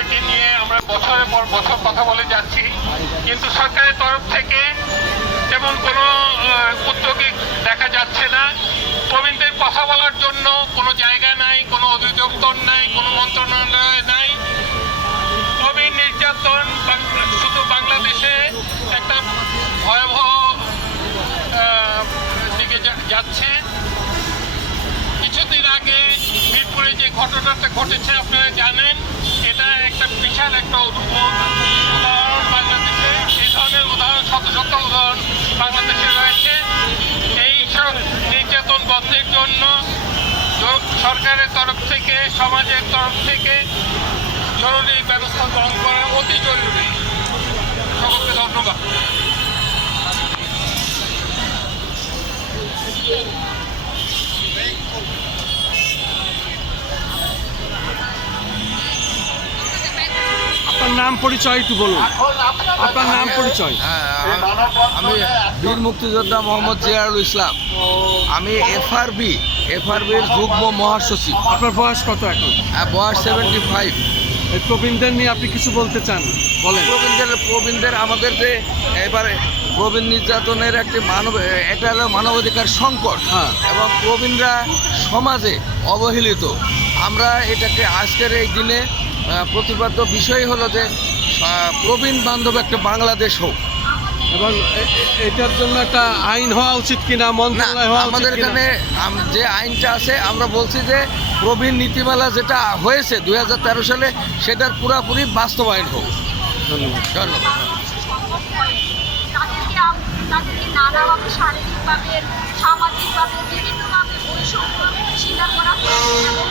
নিয়ে আমরা বছরের পর বছর কথা বলে যাচ্ছি, কিন্তু সরকারের তরফ থেকে তেমন কোনো উদ্যোগী দেখা যাচ্ছে না। প্রবীণদের কথা বলার জন্য কোনো জায়গা নাই, কোনো অধিদপ্তর নাই, কোনো মন্ত্রণালয় নাই। প্রবীণ নির্যাতন শুধু বাংলাদেশে একটা ভয়াবহ দিকে যাচ্ছে। কিছুদিন আগে মিরপুরে যে ঘটনাটা ঘটেছে আপনারা জানেন, এটা একটা বিশাল একটা উদাহরণ বাংলাদেশে। এই ধরনের উদাহরণ শত শত উদাহরণ বাংলাদেশে রয়েছে। এই সব নির্যাতন বন্ধের জন্য সরকারের তরফ থেকে, সমাজের তরফ থেকে জরুরি ব্যবস্থা গ্রহণ করা অতি জরুরি। সকলকে ধন্যবাদ। আপনার নাম পরিচয় একটু বলুন। আপনার নাম পরিচয়। আমি বীর মুক্তিযোদ্ধা মোহাম্মদ জিয়ারুল ইসলাম। আমি এফআরবির যুগ্ম মহাসচিব। আপনার বয়স কত এখন? বয়স 75। এই প্রবীণদের নিয়ে আপনি কিছু বলতে চান বলেন। প্রবীণদের আমাদের যে এবারে প্রবীণ নির্যাতনের একটি এটা হলো মানবাধিকার সংকট। হ্যাঁ। এবং প্রবীণরা সমাজে অবহেলিত। আমরা এটাকে আজকের এই দিনে প্রতিপাদ্য বিষয় হলো যে প্রবীণ বান্ধব একটা বাংলাদেশ হোক, এবং এটার জন্য একটা আইন হওয়া উচিত কিনা, মন্ত্রণালয় হওয়া উচিত আমাদের কিনা? এখানে যে আইনটা আছে আমরা বলছি যে প্রবীণ নীতিমালা যেটা হয়েছে 2013 সালে সেটার পুরাপুরি বাস্তবায়ন হোক। ধন্যবাদ। ধন্যবাদ। তাদেরকে নানাভাবে শারীরিকভাবে, সামাজিকভাবে, বিভিন্নভাবে বৈষম্য স্বীকার করা হয়েছে এবং